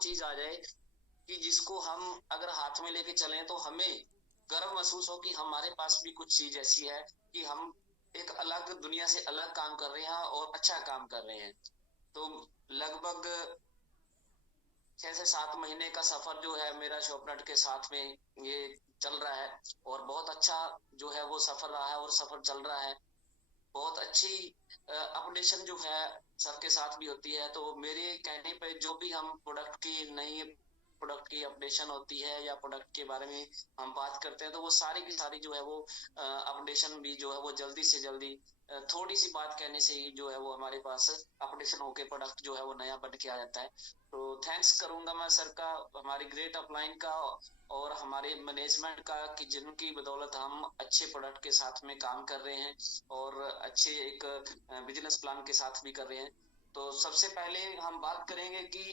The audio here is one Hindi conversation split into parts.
चीज आ जाए कि जिसको हम अगर हाथ में लेके चलें तो हमें गर्व महसूस हो कि हमारे पास भी कुछ चीज ऐसी है कि हम एक अलग दुनिया से अलग काम कर रहे हैं और अच्छा काम कर रहे हैं। तो लगभग 6 से 7 महीने का सफर जो है मेरा शॉपनट के साथ में ये चल रहा है, और बहुत अच्छा जो है वो सफर रहा है और सफर चल रहा है। बहुत अच्छी अपडेशन जो है सबके साथ भी होती है। तो मेरे कहने पे जो भी हम प्रोडक्ट की नई प्रोडक्ट की अपडेशन होती है या प्रोडक्ट के बारे में हम बात करते हैं तो वो सारी की सारी जो है वो अपडेशन भी जो है वो जल्दी से जल्दी थोड़ी सी बात कहने से ही जो है वो हमारे पास अपडेशन होके प्रोडक्ट जो है वो नया बन के आ जाता है। तो थैंक्स करूंगा मैं सर का, हमारी ग्रेट अपलाइन का और हमारे मैनेजमेंट का कि जिनकी बदौलत हम अच्छे प्रोडक्ट के साथ में काम कर रहे हैं और अच्छे एक बिजनेस प्लान के साथ भी कर रहे हैं। तो सबसे पहले हम बात करेंगे कि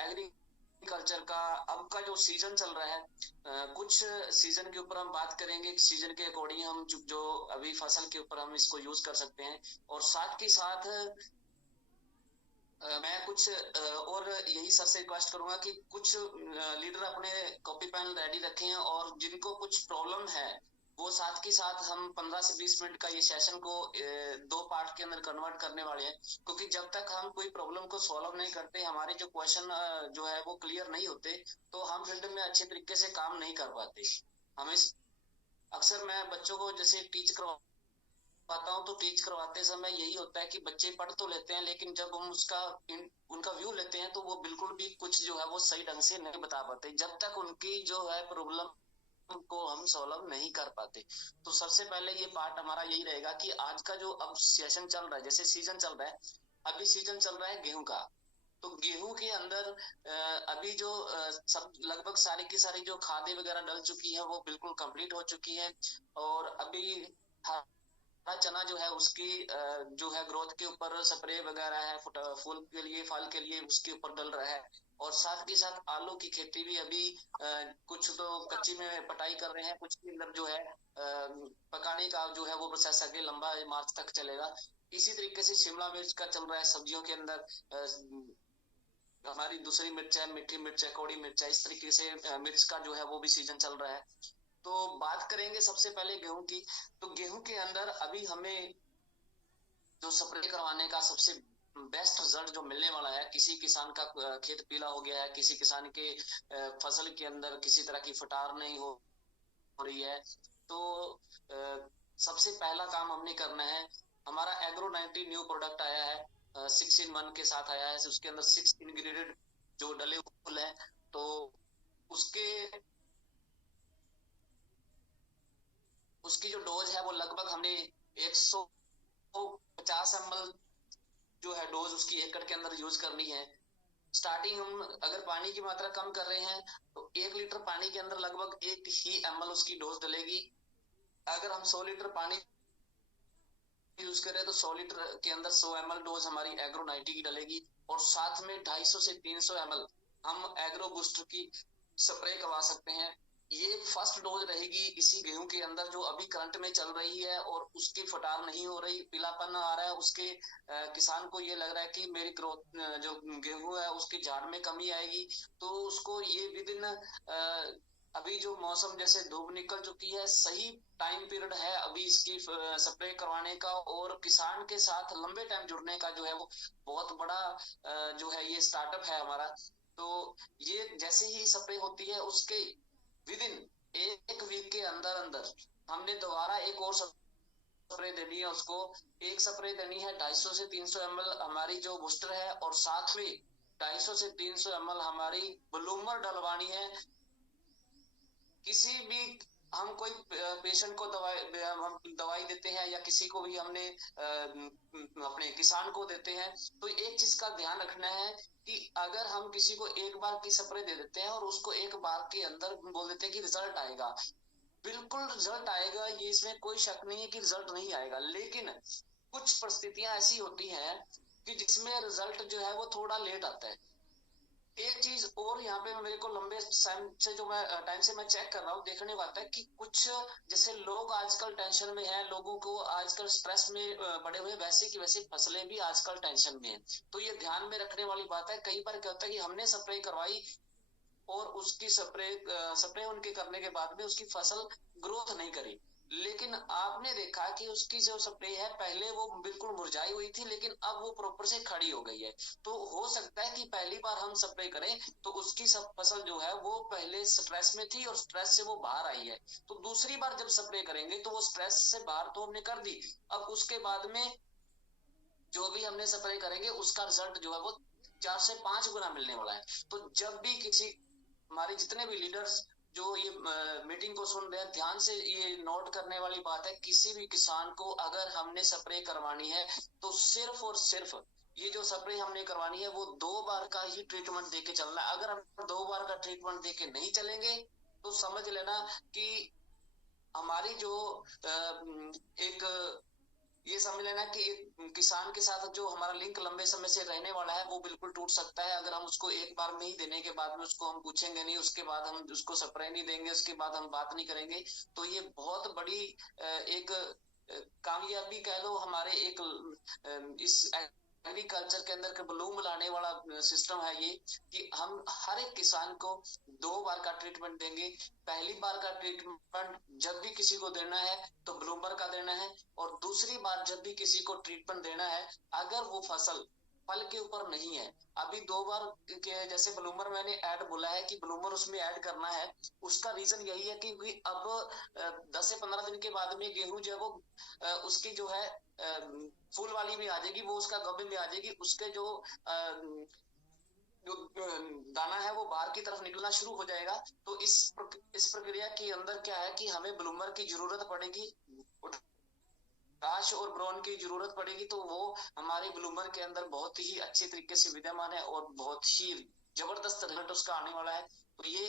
एग्रीकल्चर का अब का जो सीजन चल रहा है, कुछ सीजन के ऊपर हम बात करेंगे, सीजन के अकॉर्डिंग हम जो अभी फसल के ऊपर हम इसको यूज कर सकते हैं। और साथ के साथ मैं कुछ और यही सर से रिक्वेस्ट करूंगा कि कुछ लीडर अपने कॉपी पेन रेडी रखें और जिनको कुछ प्रॉब्लम है वो साथ के साथ हम 15 से 20 मिनट का ये सेशन को 2 पार्ट के अंदर कन्वर्ट करने वाले हैं। क्योंकि जब तक हम कोई प्रॉब्लम को सॉल्व नहीं करते, हमारे जो क्वेश्चन जो है वो क्लियर नहीं होते, तो हम फील्ड में अच्छे तरीके से काम नहीं कर पाते। हमें अक्सर मैं बच्चों को जैसे टीच करवाता हूँ तो टीच करवाते समय यही होता है कि बच्चे पढ़ तो लेते हैं लेकिन जब हम उनका व्यू लेते हैं तो वो बिल्कुल भी कुछ जो है वो सही ढंग से नहीं बता पाते जब तक उनकी जो है प्रॉब्लम को हम सॉल्व नहीं कर पाते। तो सबसे पहले ये पार्ट हमारा यही रहेगा कि आज का जो अब सेशन चल रहा है, जैसे सीजन चल रहा है, अभी सीजन चल रहा है गेहूं का। तो गेहूं के अंदर अभी जो सब लगभग सारी की सारी जो खादें वगैरह डल चुकी है वो बिल्कुल कंप्लीट हो चुकी है। और अभी हरा चना जो है उसकी जो है ग्रोथ के ऊपर स्प्रे वगैरह है, फूल के लिए फल के लिए उसके ऊपर डल रहा है। और साथ के साथ आलू की खेती भी अभी कुछ तो कच्ची में पटाई कर रहे हैं, कुछ के अंदर जो है पकाने का जो है वो प्रोसेस आगे लंबा मार्च तक चलेगा। इसी तरीके से शिमला मिर्च का चल रहा है सब्जियों के अंदर। हमारी दूसरी मिर्च है, मीठी मिर्च है, कौड़ी मिर्च है, इस तरीके से मिर्च का जो है वो भी सीजन चल रहा है। तो बात करेंगे सबसे पहले गेहूं की। तो गेहूं के अंदर अभी हमें जो स्प्रे करवाने का सबसे बेस्ट रिजल्ट जो मिलने वाला है, किसी किसान का खेत पीला हो गया है, किसी किसान के फसल के अंदर किसी तरह की फटार नहीं हो रही है, तो सबसे पहला काम हमने करना है, हमारा एग्रो 90 न्यू प्रोडक्ट आया है, 6 in 1 के साथ आया है। उसके अंदर 6 इंग्रेडिएंट जो डले फूल है, तो उसके उसकी जो डोज है वो लगभग हमने 150 ml जो है डोज उसकी एकड़ के अंदर यूज करनी है। स्टार्टिंग हम अगर पानी की मात्रा कम कर रहे हैं तो 1 लीटर पानी के अंदर लगभग 1 ही ml उसकी डोज डलेगी। अगर हम 100 लीटर पानी यूज करें तो 100 लीटर के अंदर 100 ml डोज हमारी एग्रो 90 की डलेगी। और साथ में 250 से 300 ml हम एग्रो बूस्टर की स्प्रे करवा सकते हैं। ये फर्स्ट डोज रहेगी इसी गेहूं के अंदर जो अभी करंट में चल रही है और उसकी फटार नहीं हो रही, पीलापन आ रहा है, उसके किसान को ये लग रहा है कि मेरी ग्रोथ जो गेहूं है उसकी झाड़ में कमी आएगी। तो उसको ये विद इन अभी जो मौसम जैसे धूप निकल चुकी है, सही टाइम पीरियड है अभी इसकी स्प्रे करवाने का और किसान के साथ लंबे टाइम जुड़ने का जो है वो बहुत बड़ा जो है ये स्टार्टअप है हमारा। तो ये जैसे ही स्प्रे होती है उसके विद इन 1 वीक के अंदर अंदर हमने दोबारा एक और स्प्रे देनी है उसको। एक स्प्रे देनी है 250 से 300 ml हमारी जो बूस्टर है, और साथ में 250 से 300 ml हमारी ब्लूमर डलवानी है। किसी भी हम कोई पेशेंट को हम दवाई देते हैं या किसी को भी हमने अपने किसान को देते हैं, तो एक चीज का ध्यान रखना है कि अगर हम किसी को एक बार की स्प्रे दे देते हैं और उसको एक बार के अंदर बोल देते हैं कि रिजल्ट आएगा, बिल्कुल रिजल्ट आएगा, ये इसमें कोई शक नहीं है कि रिजल्ट नहीं आएगा। लेकिन कुछ परिस्थितियां ऐसी होती हैं कि जिसमें रिजल्ट जो है वो थोड़ा लेट आता है। एक चीज और यहाँ पे मेरे को लंबे टाइम से मैं चेक कर रहा हूँ, देखने को आता है कि कुछ जैसे लोग आजकल टेंशन में है, लोगों को आजकल स्ट्रेस में पड़े हुए, वैसे की वैसी फसलें भी आजकल टेंशन में है। तो ये ध्यान में रखने वाली बात है। कई बार क्या होता है कि हमने स्प्रे करवाई और उसकी स्प्रे उनके करने के बाद में उसकी फसल ग्रोथ नहीं करी, लेकिन आपने देखा कि उसकी जो स्प्रे है पहले वो बिल्कुल मुरझाई हुई थी, लेकिन अब वो प्रॉपर से खड़ी हो गई है। तो हो सकता है कि पहली बार हम स्प्रे करें तो उसकी सब फसल जो है वो पहले स्ट्रेस में थी और स्ट्रेस से वो बाहर आई है। तो दूसरी बार जब स्प्रे करेंगे तो वो स्ट्रेस से बाहर तो हमने कर दी, अब उसके बाद में जो भी हमने स्प्रे करेंगे उसका रिजल्ट जो है वो 4 से 5 गुना मिलने वाला है। तो जब भी किसी, हमारे जितने भी लीडर्स जो ये मीटिंग को सुन रहे हैं, ध्यान से ये नोट करने वाली बात है, किसी भी किसान को अगर हमने स्प्रे करवानी है तो सिर्फ और सिर्फ ये जो स्प्रे हमने करवानी है वो 2 बार का ही ट्रीटमेंट देके चलना है। अगर हम 2 बार का ट्रीटमेंट देके नहीं चलेंगे तो समझ लेना कि हमारी जो एक ये समझ लेना कि एक किसान के साथ जो हमारा लिंक लंबे समय से रहने वाला है वो बिल्कुल टूट सकता है। अगर हम उसको एक बार में ही देने के बाद में उसको हम पूछेंगे नहीं, उसके बाद हम उसको स्प्रे नहीं देंगे, उसके बाद हम बात नहीं करेंगे, तो ये बहुत बड़ी एक कामयाबी कह लो हमारे एक इस एग्रीकल्चर के अंदर के ब्लूम लाने वाला सिस्टम है ये, कि हम हर एक किसान को 2 बार का ट्रीटमेंट देंगे। पहली बार का ट्रीटमेंट जब भी किसी को देना है तो ब्लूमर का देना है, और दूसरी बार जब भी किसी को ट्रीटमेंट देना है, अगर वो फसल फल के ऊपर नहीं है, अभी 2 बार के जैसे ब्लूमर मैंने ऐड बोला है कि ब्लूमर उसमें ऐड करना है, उसका रीजन यही है कि अब 10 से 15 दिन के बाद में गेहूं जो है वो उसकी जो है फूल वाली में आ जाएगी, वो उसका गब्बे में आ जाएगी, उसके जो दाना है वो बाहर की तरफ निकलना शुरू हो जाएगा। तो इस प्रक्रिया के अंदर क्या है कि हमें ब्लूमर की जरूरत पड़ेगी, काश और ब्रोन की जरूरत पड़ेगी, तो वो हमारे ब्लूमर के अंदर बहुत ही अच्छे तरीके से विद्यमान है और बहुत ही जबरदस्त रिजल्ट उसका आने वाला है। तो ये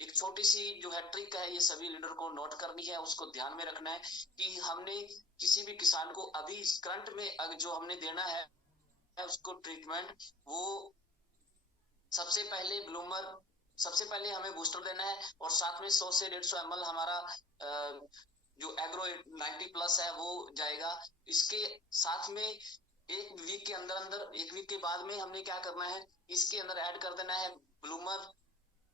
एक छोटी सी जो है ट्रिक है, ये सभी लीडर को नोट करनी है, उसको ध्यान में रखना है कि हमने किसी भी किसान को अभी करंट में जो हमने देना है उसको ट्रीटमेंट, वो सबसे पहले हमें बूस्टर देना है, और साथ में 100 से 150 ml हमारा जो एग्रो 90 प्लस है वो जाएगा। इसके साथ में एक वीक के बाद में हमने क्या करना है, इसके अंदर ऐड कर देना है ब्लूमर,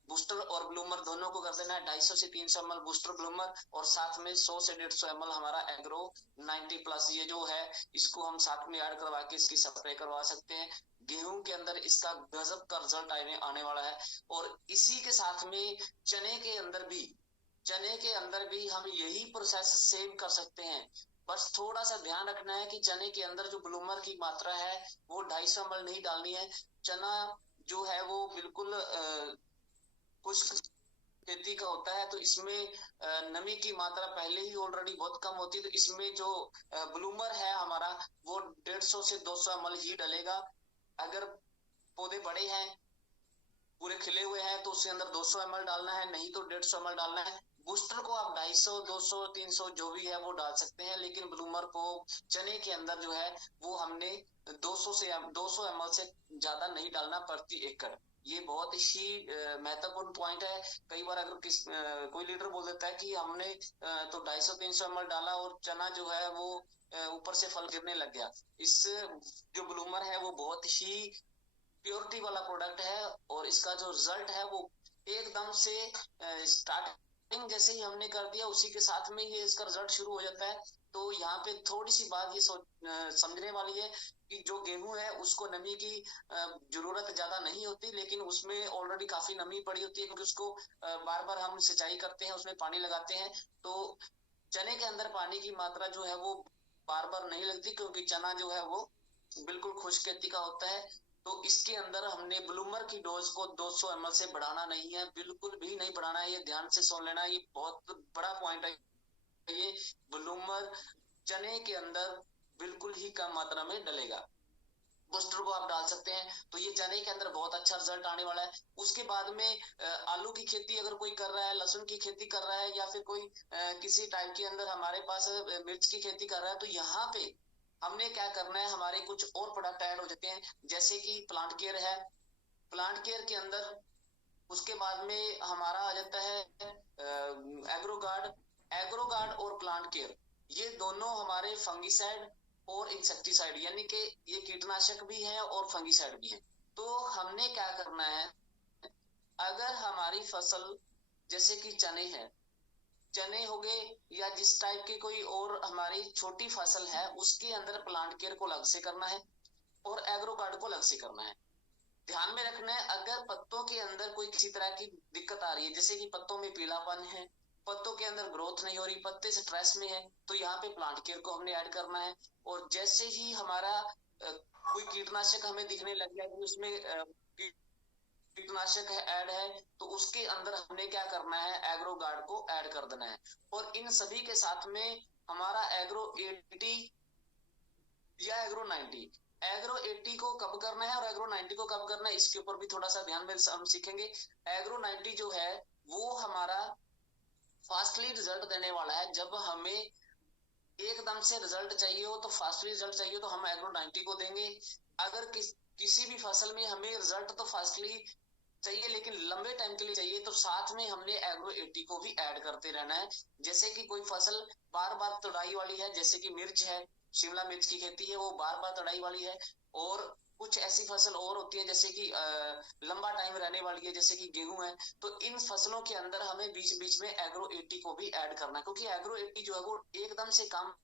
बूस्टर और ब्लूमर दोनों को कर देना है 250 से 300 ml बूस्टर ब्लूमर, और साथ में 100 से 150 ml हमारा एग्रो 90 प्लस, ये जो है इसको हम साथ में ऐड करवा के इसकी स्प्रे करवा सकते हैं। गेहूं के अंदर इसका गजब का रिजल्ट आने वाला है। और इसी के साथ में चने के अंदर भी हम यही प्रोसेस सेम कर सकते हैं। बस थोड़ा सा ध्यान रखना है कि चने के अंदर जो ब्लूमर की मात्रा है वो 250 ml नहीं डालनी है। चना जो है वो बिल्कुल खुश्क खेती का होता है, तो इसमें नमी की मात्रा पहले ही ऑलरेडी बहुत कम होती है, तो इसमें जो ब्लूमर है हमारा वो 150 से 200 ml ही डलेगा। अगर पौधे बड़े हैं, पूरे खिले हुए हैं, तो उसके अंदर 200 ml डालना है, नहीं तो 150 ml डालना है। बूस्टर को आप 250, 200, 300 जो भी है वो डाल सकते हैं, लेकिन ब्लूमर को चने के अंदर जो है वो हमने 200 ml से ज्यादा नहीं डालना प्रति एकड़। ये बहुत ही महत्वपूर्ण पॉइंट है। कई बार अगर कोई लीडर बोल देता है कि हमने तो 250-300 ml डाला और चना जो है वो ऊपर से फल गिरने लग गया। इस जो ब्लूमर है वो बहुत ही प्योरिटी वाला प्रोडक्ट है, और इसका जो रिजल्ट है वो एकदम से स्टार्टिंग जैसे ही हमने कर दिया उसी के साथ में ये इसका रिजल्ट शुरू हो जाता है। तो यहाँ पे थोड़ी सी बात ये समझने वाली है कि जो गेहूं है उसको नमी की जरूरत ज्यादा नहीं होती, लेकिन उसमें ऑलरेडी काफी नमी पड़ी होती है, क्योंकि उसको बार बार हम सिंचाई करते हैं, उसमें पानी लगाते हैं। तो चने के अंदर पानी की मात्रा जो है वो बार बार नहीं लगती, क्योंकि चना जो है वो बिल्कुल खुश्क खेती का होता है। तो इसके अंदर हमने ब्लूमर की डोज को 200 ml से बढ़ाना नहीं है, बिल्कुल भी नहीं बढ़ाना है। ये ध्यान से सुन लेना, ये बहुत बड़ा पॉइंट है। ये ब्लूमर चने के अंदर बिल्कुल ही कम मात्रा में डलेगा। बूस्टर को आप डाल सकते हैं, तो ये चने के अंदर बहुत अच्छा रिजल्ट आने वाला है। उसके बाद में आलू की खेती अगर कोई कर रहा है, लहसुन की खेती कर रहा है, या फिर कोई किसी टाइप के अंदर हमारे पास मिर्च की खेती कर रहा है, तो यहाँ पे हमने क्या करना है, हमारे कुछ और प्रोडक्ट ऐड हो जाते हैं, जैसे कि प्लांट केयर है। प्लांट केयर के अंदर उसके बाद में हमारा आ जाता है एग्रोगार्ड। एग्रोगार्ड और प्लांट केयर ये दोनों हमारे फंगिसाइड और इंसेक्टिसाइड यानी कि ये कीटनाशक भी है और फंगिसाइड भी है। तो हमने क्या करना है, अगर हमारी फसल जैसे कि चने है, चने हो गए या जिस टाइप की कोई और हमारी छोटी फसल है, उसके अंदर प्लांट केयर को अलग से करना है और एग्रोगार्ड को अलग से करना है। ध्यान में रखना है, अगर पत्तों के अंदर कोई किसी तरह की दिक्कत आ रही है, जैसे कि पत्तों में पीलापन है, पत्तों के अंदर ग्रोथ नहीं हो रही, पत्ते स्ट्रेस में है, तो यहाँ पे प्लांट केयर को हमने ऐड करना है। और जैसे ही हमारा कोई कीटनाशक हमें दिखने लग गया कि उसमें कीटनाशक है ऐड है, तो उसके अंदर हमने क्या करना है, एग्रोगार्ड को ऐड कर देना है। और इन सभी के साथ में हमारा एग्रो 80 या एग्रो 90, एग्रो 80 को कब करना है और एग्रो 90 को कब करना है, इसके ऊपर भी थोड़ा सा ध्यान में हम सीखेंगे। एग्रो 90 जो है वो हमारा फास्टली रिजल्ट देने वाला है। जब हमें एकदम से रिजल्ट चाहिए हो, तो फास्टली रिजल्ट चाहिए तो हम एग्रो 90 को देंगे। अगर किसी भी फसल में हमें रिजल्ट तो फास्टली चाहिए लेकिन लंबे टाइम के लिए चाहिए, तो साथ में हमने एग्रो 80 को भी ऐड करते रहना है। जैसे कि कोई फसल बार बार तुड़ाई वाली है, जैसे कि मिर्च है, शिमला मिर्च की खेती है, वो बार बार तुड़ाई वाली है। और कुछ ऐसी फसल और होती है जैसे कि लंबा टाइम रहने वाली है, जैसे कि गेहूं है। तो इन फसलों के अंदर हमें बीच बीच में एग्रो 80 को भी ऐड करना है, क्योंकि एग्रो 80 जो है वो एकदम से काम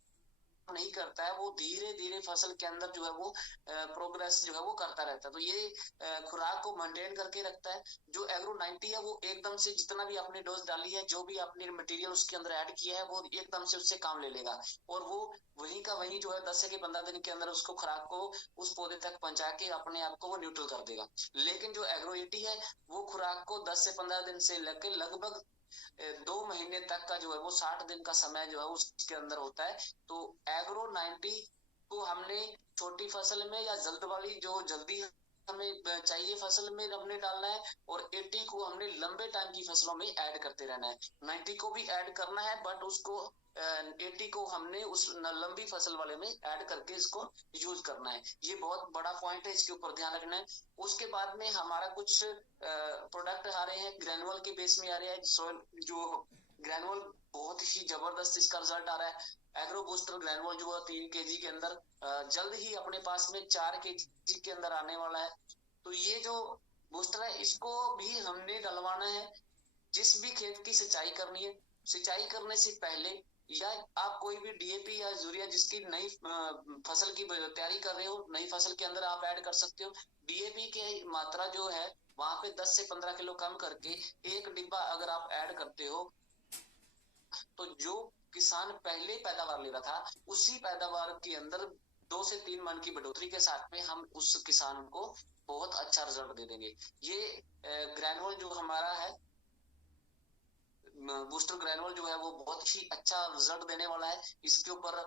नहीं करता है, वो धीरे धीरे फसल के अंदर जो है वो प्रोग्रेस जो है वो करता रहता है। तो ये खुराक को मेंटेन करके रखता है। जो एग्रो 90 है वो एकदम से जितना भी आपने डोज डाली है, जो भी आपने मटेरियल उसके अंदर ऐड किया है, वो एकदम से उससे काम ले लेगा और वो वहीं का वहीं जो है 10 से 15 दिन के अंदर उसको खुराक को उस पौधे तक पहुंचा के अपने आप को वो न्यूट्रल कर देगा। लेकिन जो एग्रो 80 है वो खुराक को 10 से 15 दिन से लेकर लगभग 2 महीने तक का जो है वो 60 दिन का समय जो है उसके अंदर होता है। तो एग्रो 90 को हमने छोटी फसल में या जल्द वाली जो जल्दी हमें चाहिए फसल में हमने डालना है, और 80 को हमने लंबे टाइम की फसलों में ऐड करते रहना है। 90 को भी ऐड करना है बट उसको 80 को हमने उस लंबी फसल वाले में ऐड करके इसको यूज करना है। ये बहुत बड़ा पॉइंट है, इसके ऊपर ध्यान रखना है। उसके बाद में हमारा कुछ प्रोडक्ट आ रहे हैं ग्रेनुअल के बेस में आ रहे हैं। सोयल जो ग्रेनुअल बहुत ही जबरदस्त इसका रिजल्ट आ रहा है। एग्रो बूस्टर ग्रेनुअल जो है 3 kg के अंदर जल्द ही अपने पास में 4 kg के अंदर आने वाला है। तो ये जो बूस्टर है इसको भी हमने डलवाना है। जिस भी खेत की सिंचाई करनी है, सिंचाई करने से पहले या आप कोई भी डीएपी या यूरिया जिसकी नई फसल की तैयारी कर रहे हो, नई फसल के अंदर आप ऐड कर सकते हो। डीएपी की मात्रा जो है वहां पे 10 से 15 किलो कम करके एक डिब्बा अगर आप ऐड करते हो, तो जो किसान पहले पैदावार ले रहा था उसी पैदावार के अंदर 2 से 3 मन की बढ़ोतरी के साथ में हम उस किसान को बहुत अच्छा रिजल्ट दे देंगे। ये ग्रेनुअल जो हमारा है बूस्टर ग्रेनुअल जो है वो बहुत ही अच्छा रिजल्ट देने वाला है। इसके ऊपर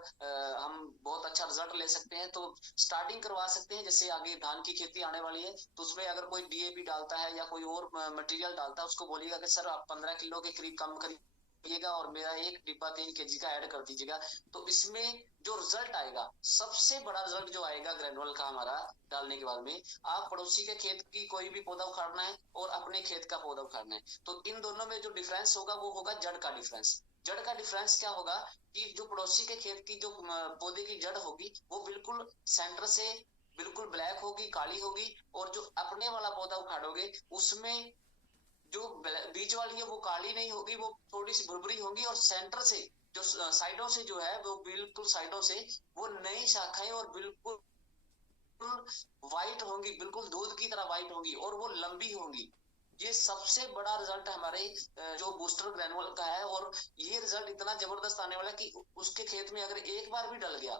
हम बहुत अच्छा रिजल्ट ले सकते हैं। तो स्टार्टिंग करवा सकते हैं, जैसे आगे धान की खेती आने वाली है तो उसमें अगर कोई डीएपी डालता है या कोई और मटेरियल डालता है, उसको बोलिएगा कि सर आप 15 किलो के करीब कम करिएगा और मेरा एक डिब्बा 3 kg का ऐड कर दीजिएगा। तो इसमें जो रिजल्ट आएगा, सबसे बड़ा रिजल्ट जो आएगा ग्रेनुअल का हमारा डालने के बाद में, आप पड़ोसी के खेत की कोई भी पौधा उखाड़ना है और अपने खेत का पौधा उखाड़ना है, तो इन दोनों में जो डिफरेंस होगा वो होगा जड़ का डिफरेंस। जड़ का डिफरेंस क्या होगा कि जो पड़ोसी के खेत की जो पौधे की जड़ होगी वो बिल्कुल सेंटर से बिल्कुल ब्लैक होगी, काली होगी, और जो अपने वाला पौधा उखाड़ोगे उसमें जो बीच वाली है वो काली नहीं होगी, वो थोड़ी सी भुरभुरी होगी, और सेंटर से जो साइडों से जो है वो बिल्कुल साइडों से वो नई शाखाएं और बिल्कुल व्हाइट होंगी, बिल्कुल दूध की तरह व्हाइट होंगी और वो लंबी होंगी। ये सबसे बड़ा रिजल्ट हमारे जो बूस्टर ग्रेनुअल का है। और ये रिजल्ट इतना जबरदस्त आने वाला है कि उसके खेत में अगर एक बार भी डल गया,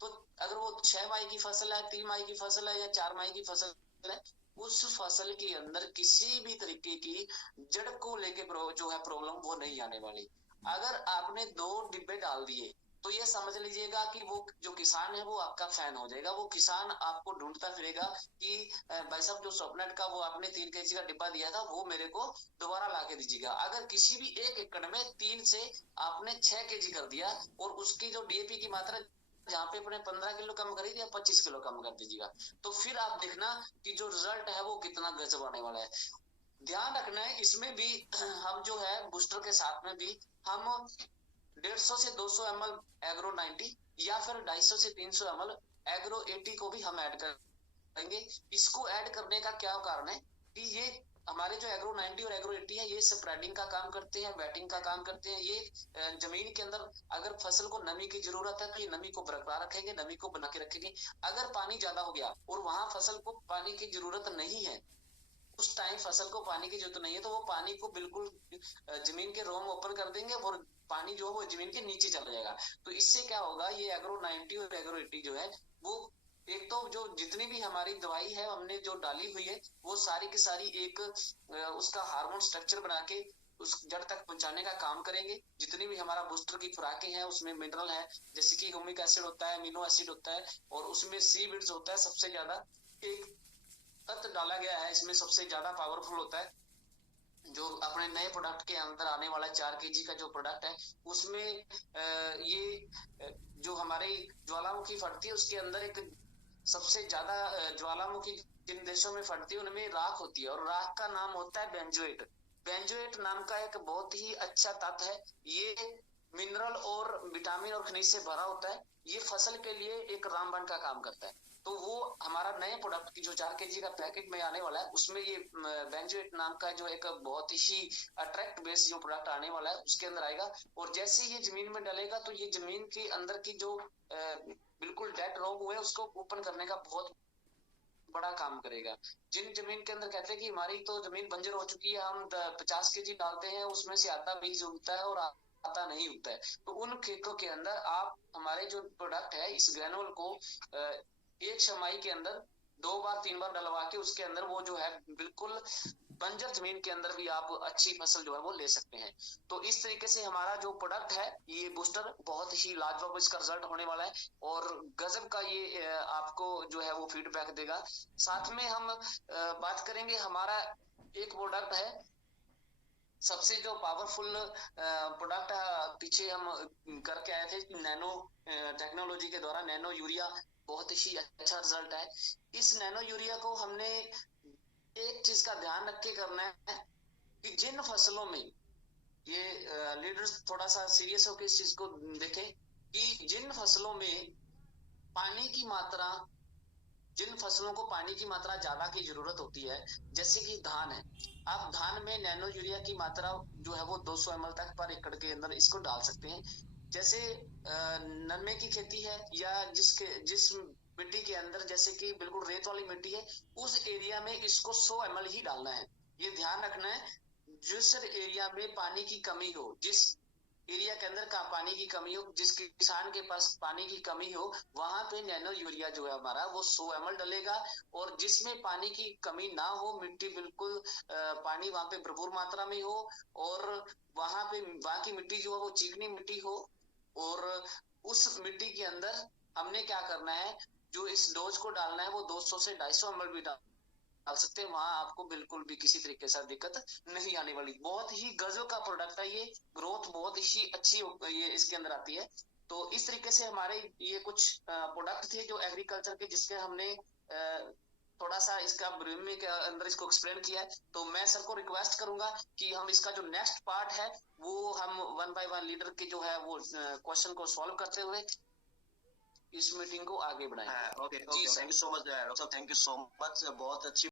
तो अगर वो 6 माही की फसल है, 3 माही की फसल है या 4 माही की फसल है, उस फसल के अंदर किसी भी तरीके की जड़ को लेके जो है प्रॉब्लम वो नहीं आने वाली। अगर आपने 2 डिब्बे डाल दिए तो ये समझ लीजिएगा कि वो जो किसान है वो आपका फैन हो जाएगा। वो किसान आपको ढूंढता फिरेगा कि भाई साहब जो स्वप्नेट का वो आपने 3 kg का डिब्बा दिया था वो मेरे को दोबारा ला के दीजिएगा। अगर किसी भी एक एकड़ में 3 से आपने 6 kg कर दिया और उसकी जो डीएपी की मात्रा जहाँ पे अपने 15 किलो कम करी थी, 25 किलो कम कर दीजिएगा, तो फिर आप देखना कि जो रिजल्ट है वो कितना गजब आने वाला है। ध्यान रखना है इसमें भी हम जो है बूस्टर के साथ में भी हम 150 से 200 ml एग्रो 90 या फिर 250 से 300 ml एग्रो 80 को भी हम ऐड करेंगे। इसको ऐड करने का क्या कारण है कि ये हमारे जो एग्रो 90 और एग्रो 80 है, ये स्प्रेडिंग का काम करते हैं, वेटिंग का काम करते हैं। ये जमीन के अंदर अगर फसल को नमी की जरूरत है तो ये नमी को बरकरार रखेंगे, नमी को बना के रखेंगे। अगर पानी ज्यादा हो गया और वहां फसल को पानी की जरूरत नहीं है, उस टाइम फसल को पानी की जरूरत नहीं है, तो वो पानी को बिल्कुल जमीन के रोम ओपन कर देंगे और पानी जो है वो जमीन के नीचे चला जाएगा। तो इससे क्या होगा, ये एग्रो 90 और एग्रो 80 जो है वो एक तो जो जितनी भी हमारी दवाई है हमने जो डाली हुई है वो सारी की सारी एक उसका हार्मोन स्ट्रक्चर बना के उस जड़ तक पहुंचाने का काम करेंगे। जितनी भी हमारा बूस्टर की खुराकें हैं उसमें मिनरल है, जैसे कि ह्यूमिक एसिड होता है, अमीनो एसिड होता है, और उसमें सी विट्स होता है। सबसे ज्यादा एक तत्व डाला गया है इसमें, सबसे ज्यादा पावरफुल होता है जो अपने नए प्रोडक्ट के अंदर आने वाला 4 kg का जो प्रोडक्ट है उसमें ये जो हमारे ज्वालामुखी फटती है उसके अंदर एक सबसे ज्यादा ज्वालामुखी जिन देशों में फटती है उनमें राख होती है, और राख का नाम होता है बेंजोएट। बेंजोएट नाम का एक बहुत ही अच्छा तत्व है। ये मिनरल और विटामिन और खनिज से भरा होता है। ये फसल के लिए एक रामबाण का काम करता है। तो वो हमारा नए प्रोडक्ट की जो 4 kg का पैकेट में आने वाला है उसमें ये बेंजोएट नाम का जो एक बहुत ही अट्रैक्ट बेस्ड जो प्रोडक्ट आने वाला है उसके अंदर आएगा। और जैसे ये जमीन में डलेगा तो ये जमीन के अंदर की जो बिल्कुल डेड रॉक हुए उसको ओपन करने का बहुत बड़ा काम करेगा। जिन जमीन के अंदर कहते हैं कि हमारी तो जमीन बंजर हो चुकी है, हम 50 kg डालते हैं उसमें से आधा बीज उगता है और आता नहीं उगता है, तो उन खेतों के अंदर आप हमारे जो प्रोडक्ट है इस ग्रेनुअल को एक छमाही के अंदर 2 बार 3 बार डलवा के उसके अंदर वो जो है बिल्कुल बंजर जमीन के अंदर भी आप अच्छी फसल जो है वो ले सकते हैं। तो इस तरीके से हमारा जो प्रोडक्ट है ये बूस्टर बहुत ही लाजवाब इसका रिजल्ट होने वाला है और गजब का ये आपको जो है वो फीडबैक देगा। साथ में हम बात करेंगे हमारा एक प्रोडक्ट है सबसे जो पावरफुल प्रोडक्ट पीछे हम करके आए थे नैनो टेक्नोलॉजी के द्वारा, नैनो यूरिया, बहुत ही अच्छा रिजल्ट है। इस नैनो यूरिया को हमने एक चीज का ध्यान रख के करना है कि जिन फसलों में ये लीडर्स थोड़ा सा सीरियस होकर इस चीज को देखें कि जिन फसलों में पानी की मात्रा, जिन फसलों को पानी की मात्रा ज्यादा की जरूरत होती है, जैसे कि धान है, आप धान में नैनो यूरिया की मात्रा जो है वो 200 ml तक पर एकड़ के अंदर इसको डाल सकते हैं। जैसे नरमे की खेती है या जिस मिट्टी के अंदर जैसे कि बिल्कुल रेत वाली मिट्टी है उस एरिया में इसको 100 ml ही डालना है। ये ध्यान रखना है जिस एरिया में पानी की कमी हो, जिस एरिया के अंदर का पानी की कमी हो, जिस किसान के पास पानी की कमी हो, वहां पे नैनो यूरिया जो है हमारा वो 100 ml डलेगा। और जिसमें पानी की कमी ना हो, मिट्टी बिल्कुल पानी वहां पे भरपूर मात्रा में हो और वहां की मिट्टी जो है वो चिकनी मिट्टी हो, और उस मिट्टी के अंदर हमने क्या करना है, जो इस डोज को डालना है वो 200 से 250 ml भी डाल सकते हैं। वहां आपको बिल्कुल भी किसी तरीके से दिक्कत नहीं आने वाली। बहुत ही गजब का प्रोडक्ट है ये, ग्रोथ बहुत ही अच्छी ये इसके अंदर आती है। तो इस तरीके से हमारे ये कुछ प्रोडक्ट थे जो एग्रीकल्चर के, जिसके हमने थोड़ा सा इसका ब्रीफ के अंदर इसको एक्सप्लेन किया है। तो मैं सर को रिक्वेस्ट करूंगा कि हम इसका जो नेक्स्ट पार्ट है वो हम 1 by 1 लीडर के जो है वो क्वेश्चन को सॉल्व करते हुए इस मीटिंग को आगे बढ़ाएंगे। Okay, thank you so much doctor साहब, थैंक यू सो मच। बहुत अच्छी